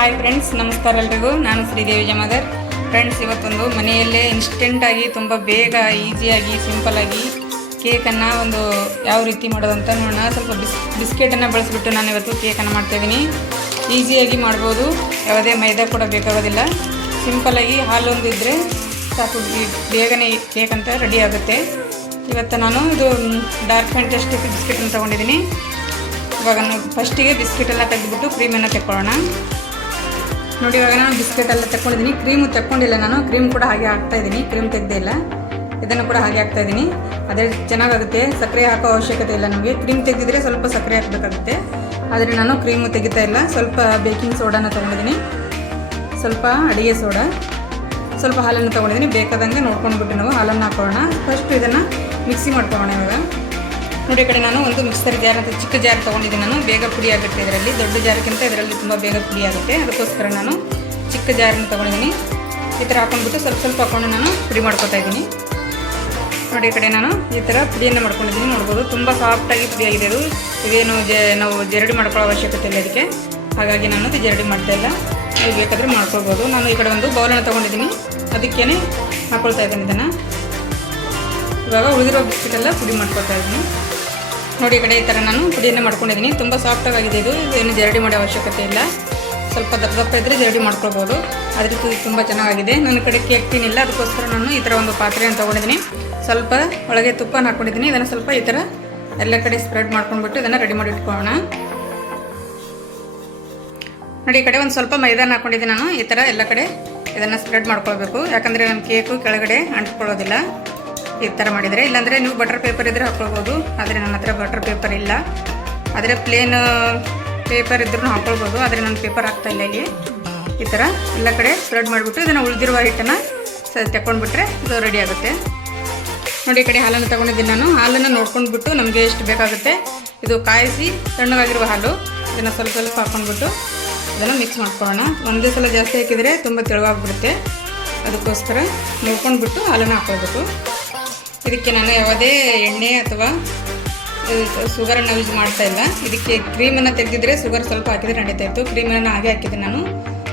Hi friends ನಮಸ್ಕಾರ ಎಲ್ರಿಗೂ. ನಾನು ಶ್ರೀದೇವಿ ಜಮಾದರ್. ಫ್ರೆಂಡ್ಸ್ ಇವತ್ತೊಂದು ಮನೆಯಲ್ಲೇ ಇನ್ಸ್ಟೆಂಟಾಗಿ ತುಂಬ ಬೇಗ ಈಸಿಯಾಗಿ ಸಿಂಪಲಾಗಿ ಕೇಕನ್ನು ಒಂದು ಯಾವ ರೀತಿ ಮಾಡೋದು ಅಂತ ನೋಡೋಣ. ಸ್ವಲ್ಪ ಬಿಸ್ ಬಿಸ್ಕೆಟನ್ನು ಬಳಸಿಬಿಟ್ಟು ನಾನು ಇವತ್ತು ಕೇಕನ್ನು ಮಾಡ್ತಾಯಿದ್ದೀನಿ ಈಸಿಯಾಗಿ ಮಾಡ್ಬೋದು. ಯಾವುದೇ ಮೈದಾ ಕೂಡ ಬೇಕಾಗೋದಿಲ್ಲ. ಸಿಂಪಲಾಗಿ ಹಾಲೊಂದು ಇದ್ದರೆ ಸಾಕು. ಬೇಗನೆ ಕೇಕ್ ಅಂತ ರೆಡಿ ಆಗುತ್ತೆ. ಇವತ್ತು ನಾನು ಇದು ಡಾರ್ಕ್ ಫ್ಯಾಂಟಸ್ಟಿಕ್ ಬಿಸ್ಕೆಟನ್ನು ತೊಗೊಂಡಿದ್ದೀನಿ. ಇವಾಗ ನಾವು ಫಸ್ಟಿಗೆ ಬಿಸ್ಕೆಟೆಲ್ಲ ತೆಗೆದುಬಿಟ್ಟು ಕ್ರೀಮನ್ನು ತೆಕ್ಕೊಳ್ಳೋಣ. ನೋಡಿ, ಇವಾಗ ನಾನು ಬಿಸ್ಕೆಟ್ ಎಲ್ಲ ತಗೊಂಡಿದ್ದೀನಿ ಕ್ರೀಮು ತಗೊಂಡಿಲ್ಲ ನಾನು. ಕ್ರೀಮ್ ಕೂಡ ಹಾಗೆ ಹಾಕ್ತಾ ಇದ್ದೀನಿ. ಕ್ರೀಮ್ ತೆಗ್ದೇ ಇಲ್ಲ. ಇದನ್ನು ಕೂಡ ಹಾಗೆ ಹಾಕ್ತಾ ಇದ್ದೀನಿ. ಅದೇ ಚೆನ್ನಾಗಾಗುತ್ತೆ. ಸಕ್ಕರೆ ಹಾಕೋ ಅವಶ್ಯಕತೆ ಇಲ್ಲ ನಮಗೆ. ಕ್ರೀಮ್ ತೆಗೆದಿದ್ರೆ ಸ್ವಲ್ಪ ಸಕ್ಕರೆ ಹಾಕಬೇಕಾಗುತ್ತೆ. ಆದರೆ ನಾನು ಕ್ರೀಮು ತೆಗಿತಾ ಇಲ್ಲ. ಸ್ವಲ್ಪ ಬೇಕಿಂಗ್ ಸೋಡಾನ ತೊಗೊಂಡಿದ್ದೀನಿ. ಸ್ವಲ್ಪ ಅಡಿಗೆ ಸೋಡಾ ಸ್ವಲ್ಪ ಹಾಲನ್ನು ತೊಗೊಂಡಿದ್ದೀನಿ. ಬೇಕಾದಂಗೆ ನೋಡ್ಕೊಂಡ್ಬಿಟ್ಟು ನಾವು ಹಾಲನ್ನು ಹಾಕೋಣ. ಫಸ್ಟ್ ಇದನ್ನು ಮಿಕ್ಸಿ ಮಾಡ್ಕೊಳ್ಳೋಣ ಇವಾಗ. ನೋಡಿ ಕಡೆ ನಾನು ಒಂದು ಮಿಕ್ಸರ್ ಜಾರ್ ಅಂತ ಚಿಕ್ಕ ಜಾರ್ ತೊಗೊಂಡಿದ್ದೀನಿ ನಾನು. ಬೇಗ ಪುಡಿ ಆಗುತ್ತೆ ಇದರಲ್ಲಿ. ದೊಡ್ಡ ಜಾರಕ್ಕಿಂತ ಇದರಲ್ಲಿ ತುಂಬ ಬೇಗ ಪುಡಿ ಆಗುತ್ತೆ. ಅದಕ್ಕೋಸ್ಕರ ನಾನು ಚಿಕ್ಕ ಜಾರನ್ನು ತೊಗೊಂಡಿದ್ದೀನಿ. ಈ ಥರ ಹಾಕೊಂಡ್ಬಿಟ್ಟು ಸ್ವಲ್ಪ ಸ್ವಲ್ಪ ಹಾಕೊಂಡು ನಾನು ಪುಡಿ ಮಾಡ್ಕೊತಾ ಇದ್ದೀನಿ. ನೋಡಿ ಕಡೆ ನಾನು ಈ ಥರ ಪುಡಿಯನ್ನು ಮಾಡ್ಕೊಂಡಿದ್ದೀನಿ. ನೋಡ್ಬೋದು ತುಂಬ ಸಾಫ್ಟಾಗಿ ಪುಡಿ ಆಗಿದೆ ಇದು ಇದೇನು ಜ, ನಾವು ಜರಡಿ ಮಾಡ್ಕೊಳ್ಳೋ ಅವಶ್ಯಕತೆ ಇಲ್ಲ ಅದಕ್ಕೆ ಹಾಗಾಗಿ ನಾನು ಅದು ಜರಡಿ ಮಾಡ್ತಾ ಇಲ್ಲ. ನೀವು ಬೇಕಾದರೆ ಮಾಡ್ಕೊಳ್ಬೋದು. ನಾನು ಈ ಕಡೆ ಒಂದು ಬೌಲನ್ನು ತೊಗೊಂಡಿದ್ದೀನಿ. ಅದಕ್ಕೇ ಹಾಕ್ಕೊಳ್ತಾ ಇದ್ದೀನಿ ಇದನ್ನು. ಇವಾಗ ಉಳಿದಿರೋ ಬಿಸ್ಕೆಟ್ ಎಲ್ಲ ಪುಡಿ ಮಾಡ್ಕೊಳ್ತಾ ಇದ್ದೀನಿ. ನೋಡಿ ಕಡೆ ಈ ಥರ ನಾನು ಪುಡಿಯನ್ನು ಮಾಡ್ಕೊಂಡಿದ್ದೀನಿ. ತುಂಬ ಸಾಫ್ಟಾಗಿದೆ ಇದು. ಏನು ಜರಡಿ ಮಾಡೋ ಅವಶ್ಯಕತೆ ಇಲ್ಲ. ಸ್ವಲ್ಪ ದಪ್ಪ ದಪ್ಪ ಇದ್ದರೆ ಜರಡಿ ಮಾಡ್ಕೊಳ್ಬೋದು. ಅದ್ರ ತುಂಬ ಚೆನ್ನಾಗಿದೆ. ನನ್ನ ಕಡೆ ಕೇಕ್ ತಿನ್ನಿಲ್ಲ. ಅದಕ್ಕೋಸ್ಕರ ನಾನು ಈ ಥರ ಒಂದು ಪಾತ್ರೆಯನ್ನು ತೊಗೊಂಡಿದ್ದೀನಿ. ಸ್ವಲ್ಪ ಒಳಗೆ ತುಪ್ಪನ ಹಾಕ್ಕೊಂಡಿದ್ದೀನಿ ಇದನ್ನು ಸ್ವಲ್ಪ ಈ ಥರ ಎಲ್ಲ ಕಡೆ ಸ್ಪ್ರೆಡ್ ಮಾಡ್ಕೊಂಡ್ಬಿಟ್ಟು ಇದನ್ನು ರೆಡಿ ಮಾಡಿ ಇಟ್ಕೊಳ್ಳೋಣ. ನೋಡಿ, ಈ ಕಡೆ ಒಂದು ಸ್ವಲ್ಪ ಮೈದಾನ ಹಾಕ್ಕೊಂಡಿದ್ದೀನಿ ನಾನು. ಈ ಥರ ಎಲ್ಲ ಕಡೆ ಇದನ್ನು ಸ್ಪ್ರೆಡ್ ಮಾಡ್ಕೊಳ್ಬೇಕು. ಯಾಕಂದರೆ ನಮ್ಮ ಕೇಕು ಕೆಳಗಡೆ ಅಂಟ್ಕೊಳ್ಳೋದಿಲ್ಲ. ಈ ಥರ ಮಾಡಿದರೆ, ಇಲ್ಲಾಂದರೆ ನೀವು ಬಟರ್ ಪೇಪರ್ ಇದ್ದರೆ ಹಾಕ್ಕೊಳ್ಬೋದು ಆದರೆ ನನ್ನ ಹತ್ರ ಬಟರ್ ಪೇಪರ್ ಇಲ್ಲ. ಆದರೆ ಪ್ಲೇನ್ ಪೇಪರ್ ಇದ್ರೂ ಹಾಕ್ಕೊಳ್ಬೋದು ಆದರೆ ನಾನು ಪೇಪರ್ ಹಾಕ್ತಾ ಇಲ್ಲ ಇಲ್ಲಿ. ಈ ಥರ ಎಲ್ಲ ಕಡೆ ಸ್ಪ್ರೆಡ್ ಮಾಡಿಬಿಟ್ಟು ಇದನ್ನು ಉಳಿದಿರುವ ಹಿಟ್ಟನ್ನು ಸ ತಗೊಂಡ್ಬಿಟ್ರೆ ಇದು ರೆಡಿ ಆಗುತ್ತೆ. ನೋಡಿ ಈ ಕಡೆ ಹಾಲನ್ನು ತಗೊಂಡಿದ್ದೀನಿ ನಾನು. ಹಾಲನ್ನು ನೋಡ್ಕೊಂಡ್ಬಿಟ್ಟು ನಮಗೆ ಎಷ್ಟು ಬೇಕಾಗುತ್ತೆ, ಇದು ಕಾಯಿಸಿ ತಣ್ಣಗಾಗಿರುವ ಹಾಲು, ಇದನ್ನು ಸ್ವಲ್ಪ ಸ್ವಲ್ಪ ಹಾಕ್ಕೊಂಡ್ಬಿಟ್ಟು ಅದನ್ನು ಮಿಕ್ಸ್ ಮಾಡ್ಕೊಳ್ಳೋಣ. ಒಂದೇ ಸಲ ಜಾಸ್ತಿ ಹಾಕಿದರೆ ತುಂಬ ತೆಳುವಾಗ್ಬಿಡುತ್ತೆ. ಅದಕ್ಕೋಸ್ಕರ ನೋಡ್ಕೊಂಡ್ಬಿಟ್ಟು ಹಾಲನ್ನು ಹಾಕ್ಕೊಳ್ಬೇಕು ಇದಕ್ಕೆ ನಾನು ಯಾವುದೇ ಎಣ್ಣೆ ಅಥವಾ ಶುಗರನ್ನು ಯೂಸ್ ಮಾಡ್ತಾ ಇಲ್ಲ. ಇದಕ್ಕೆ ಕ್ರೀಮನ್ನು ತೆಗೆದಿದ್ರೆ ಶುಗರ್ ಸ್ವಲ್ಪ ಹಾಕಿದರೆ ನಡೀತಾ ಇತ್ತು. ಕ್ರೀಮನ್ನು ಹಾಗೆ ಹಾಕಿದ್ದೆ ನಾನು.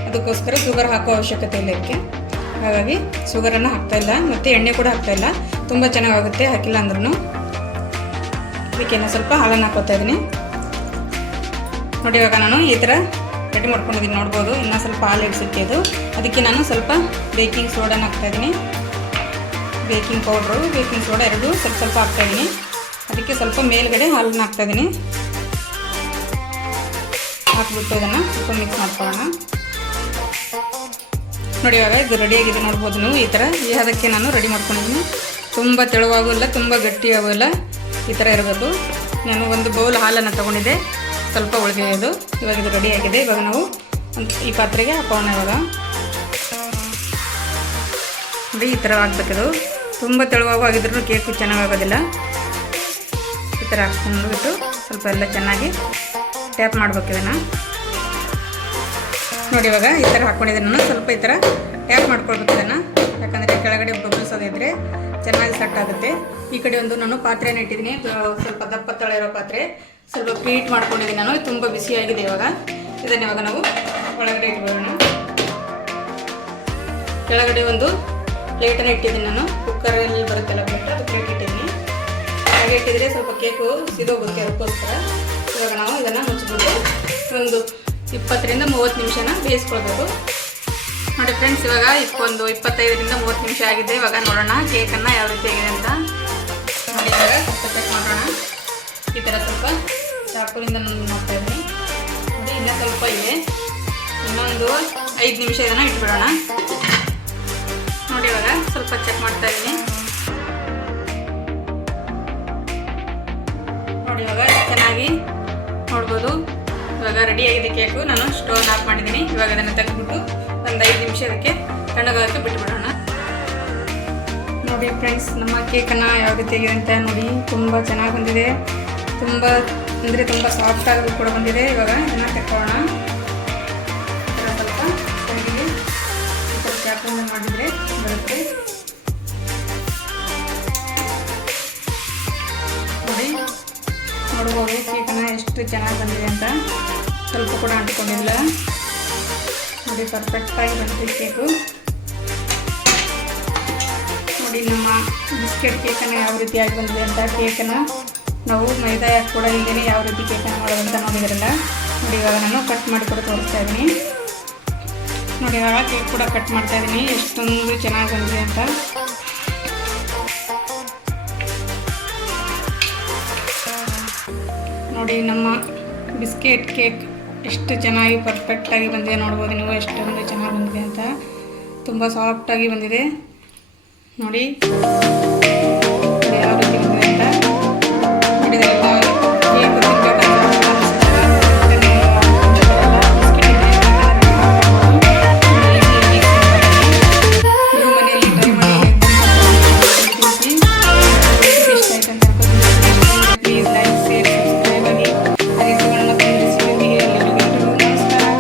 ಅದಕ್ಕೋಸ್ಕರ ಶುಗರ್ ಹಾಕೋ ಅವಶ್ಯಕತೆ ಇಲ್ಲ ಇದಕ್ಕೆ. ಹಾಗಾಗಿ ಶುಗರನ್ನು ಹಾಕ್ತಾ ಇಲ್ಲ. ಮತ್ತು ಎಣ್ಣೆ ಕೂಡ ಹಾಕ್ತಾ ಇಲ್ಲ. ತುಂಬ ಚೆನ್ನಾಗಾಗುತ್ತೆ ಹಾಕಿಲ್ಲ ಅಂದ್ರೂ ಇದಕ್ಕೆ ನಾನು ಸ್ವಲ್ಪ ಹಾಲನ್ನು ಹಾಕೋತಾ ಇದ್ದೀನಿ. ನೋಡಿ ಇವಾಗ ನಾನು ಈ ಥರ ರೆಡಿ ಮಾಡ್ಕೊಂಡಿದ್ದೀನಿ. ನೋಡ್ಬೋದು. ಇನ್ನೂ ಸ್ವಲ್ಪ ಹಾಲು ಇಡ್ಸಿಕ್ಕೆ ಇದು ಅದಕ್ಕೆ ನಾನು ಸ್ವಲ್ಪ ಬೇಕಿಂಗ್ ಸೋಡಾನ ಹಾಕ್ತಾಯಿದ್ದೀನಿ ಬೇಕಿಂಗ್ ಪೌಡ್ರು, ಬೇಕಿಂಗ್ ಸೋಡಾ ಎರಡು ಸ್ವಲ್ಪ ಸ್ವಲ್ಪ ಹಾಕ್ತಾಯಿದ್ದೀನಿ ಅದಕ್ಕೆ ಸ್ವಲ್ಪ ಮೇಲ್ಗಡೆ ಹಾಲನ್ನು ಹಾಕ್ತಾಯಿದ್ದೀನಿ ಹಾಕ್ಬಿಟ್ಟು ಅದನ್ನು ಸ್ವಲ್ಪ ಮಿಕ್ಸ್ ಮಾಡ್ಕೊಳ್ಳೋಣ. ನೋಡಿ ಇವಾಗ ಇದು ರೆಡಿಯಾಗಿದೆ ನೋಡ್ಬೋದು ನೀವು ಈ ಥರ ಈ ಅದಕ್ಕೆ ನಾನು ರೆಡಿ ಮಾಡ್ಕೊಂಡಿದ್ದೀನಿ. ತುಂಬ ತೆಳುವಾಗೂ ಇಲ್ಲ, ತುಂಬ ಗಟ್ಟಿಯಾಗೂ ಇಲ್ಲ ಈ ಥರ ಇರಬೇಕು. ನಾನು ಒಂದು ಬೌಲ್ ಹಾಲನ್ನು ತೊಗೊಂಡಿದ್ದೆ. ಸ್ವಲ್ಪ ಒಳಗೆ ಇದು ಇವಾಗ ಇದು ರೆಡಿಯಾಗಿದೆ ಇವಾಗ ನಾವು ಈ ಪಾತ್ರೆಗೆ ಹಾಕೋಣ ಇವಾಗ. ನೋಡಿ ಈ ಥರ ಆಗಬೇಕಿದು. ತುಂಬ ತೆಳುವಾಗಿದ್ರು ಕೇಕು ಚೆನ್ನಾಗಾಗೋದಿಲ್ಲ. ಈ ಥರ ಹಾಕ್ಕೊಂಡ್ಬಿಟ್ಟು ಸ್ವಲ್ಪ ಎಲ್ಲ ಚೆನ್ನಾಗಿ ಟ್ಯಾಪ್ ಮಾಡ್ಬೇಕು ಇದನ್ನು. ನೋಡಿ ಇವಾಗ ಈ ಥರ ಹಾಕ್ಕೊಂಡಿದ್ದೀನಿ ಸ್ವಲ್ಪ ಈ ಥರ ಟ್ಯಾಪ್ ಮಾಡ್ಕೊಳ್ಬೇಕು ಇದನ್ನು. ಯಾಕಂದರೆ ಕೆಳಗಡೆ ಬಬಲ್ಸ್ ಅದಿದ್ರೆ ಚೆನ್ನಾಗಿ ಸೆಟ್ ಆಗುತ್ತೆ. ಈ ಕಡೆ ಒಂದು ನಾನು ಪಾತ್ರೆನ ಇಟ್ಟಿದ್ದೀನಿ. ಸ್ವಲ್ಪ ದಪ್ಪ ತಳ ಇರೋ ಪಾತ್ರೆ. ಸ್ವಲ್ಪ ಪೀಟ್ ಮಾಡ್ಕೊಂಡಿದ್ದೀನಿ ನಾನು. ತುಂಬ ಬಿಸಿಯಾಗಿದೆ ಇವಾಗ. ಇದನ್ನು ಇವಾಗ ನಾವು ಒಳಗಡೆ ಇಟ್ಬಿಡೋಣ. ಕೆಳಗಡೆ ಒಂದು ಪ್ಲೇಟನ್ನು ಇಟ್ಟಿದ್ದೀನಿ ನಾನು. ಕುಕ್ಕರಲ್ಲಿ ಬರುತ್ತಲ್ಲ ಪ್ಲೇಟ್, ಅದು ಪ್ಲೇಟ್ ಇಟ್ಟಿದ್ದೀನಿ. ಹಾಗೆ ಇಟ್ಟಿದ್ರೆ ಸ್ವಲ್ಪ ಕೇಕು ಸಿದೋಗುತ್ತೆ ಅದಕ್ಕೋಸ್ಕರ ಇವಾಗ ನಾವು ಇದನ್ನು ಮುಚ್ಚಿಬಿಟ್ಟು ಒಂದು ಇಪ್ಪತ್ತರಿಂದ ಮೂವತ್ತು ನಿಮಿಷನ ಬೇಯಿಸ್ಕೊಳ್ಬೇಕು. ನೋಡಿ ಫ್ರೆಂಡ್ಸ್ ಇವಾಗ ಒಂದು ಇಪ್ಪತ್ತೈದರಿಂದ ಮೂವತ್ತು ನಿಮಿಷ ಆಗಿದೆ. ಇವಾಗ ನೋಡೋಣ ಕೇಕನ್ನು ಯಾವ ರೀತಿ ಆಗಿದೆ ಅಂತ. ನೋಡಿ ಇವಾಗ ಚೆಕ್ ಮಾಡೋಣ. ಈ ಥರ ಸ್ವಲ್ಪ ಚಾಕುಲಿಂದ ಮಾಡ್ತಾ ಇದ್ದೀನಿ. ಇನ್ನೂ ಸ್ವಲ್ಪ ಇದೆ. ಇನ್ನೊಂದು ಐದು ನಿಮಿಷ ಇದನ್ನು ಇಟ್ಬಿಡೋಣ. ನೋಡಿ ಇವಾಗ ಸ್ವಲ್ಪ ಚೆಕ್ ಮಾಡ್ತಾ ಇದ್ದೀನಿ. ನೋಡಿ ಇವಾಗ ಚೆನ್ನಾಗಿ ನೋಡ್ಬೋದು. ಇವಾಗ ರೆಡಿ ಆಗಿದೆ ಕೇಕು ನಾನು ಸ್ಟೋನ್ ಆಫ್ ಮಾಡಿದ್ದೀನಿ. ಇವಾಗ ಅದನ್ನು ತೆಗೆದ್ಬಿಟ್ಟು ಒಂದು ಐದು ನಿಮಿಷ ಅದಕ್ಕೆ ತಣ್ಣಗಾಗಕ್ಕೆ ಬಿಟ್ಬಿಡೋಣ. ನೋಡಿ ಫ್ರೆಂಡ್ಸ್ ನಮ್ಮ ಕೇಕನ್ನು ಯಾವ ರೀತಿ ಅಂತ ನೋಡಿ ತುಂಬ ಚೆನ್ನಾಗಿ ಬಂದಿದೆ. ತುಂಬ, ಅಂದರೆ ತುಂಬ ಸಾಫ್ಟ್ ಆಗೋದು ಕೂಡ ಬಂದಿದೆ. ಇವಾಗ ಇದನ್ನು ತೆಕ್ಕೊಳ್ಳೋಣ. ಮಾಡಿದರೆ ಬರುತ್ತೆ. ನೋಡಿ ನೋಡ್ಬೋದು ಕೇಕನ್ನ ಎಷ್ಟು ಚೆನ್ನಾಗಿ ಬಂದಿದೆ ಅಂತ. ಸ್ವಲ್ಪ ಕೂಡ ಅಂಟ್ಕೊಂಡಿಲ್ಲ. ನೋಡಿ ಪರ್ಫೆಕ್ಟ್ ಆಗಿ ಬಂದಿದೆ ಕೇಕು ನೋಡಿ, ನಮ್ಮ ಬಿಸ್ಕೆಟ್ ಕೇಕನ್ನು ಯಾವ ರೀತಿಯಾಗಿ ಬಂದಿದೆ ಅಂತ. ಕೇಕನ್ನು ನಾವು ಮೈದಾ ಕೂಡ ಇಲ್ಲದೇ ಯಾವ ರೀತಿ ಕೇಕನ್ನು ಮಾಡೋದಂತ ನೋಡಿದ್ರಲ್ಲ. ನೋಡಿ, ಇವಾಗ ನಾನು ಕಟ್ ಮಾಡಿ ಕೂಡ ತೋರಿಸ್ತಾ ಇದ್ದೀನಿ. ನೋಡಿ ಇವಾಗ ಕೇಕ್ ಕೂಡ ಕಟ್ ಮಾಡ್ತಾ ಇದ್ದೀನಿ ಎಷ್ಟೊಂದು ಚೆನ್ನಾಗಿ ಬಂದಿದೆ ಅಂತ. ನೋಡಿ, ನಮ್ಮ ಬಿಸ್ಕೆಟ್ ಕೇಕ್ ಎಷ್ಟು ಚೆನ್ನಾಗಿ ಪರ್ಫೆಕ್ಟಾಗಿ ಬಂದಿದೆ. ನೋಡ್ಬೋದು ನೀವು ಎಷ್ಟೊಂದು ಚೆನ್ನಾಗಿ ಬಂದಿದೆ ಅಂತ. ತುಂಬ ಸಾಫ್ಟಾಗಿ ಬಂದಿದೆ. ನೋಡಿ.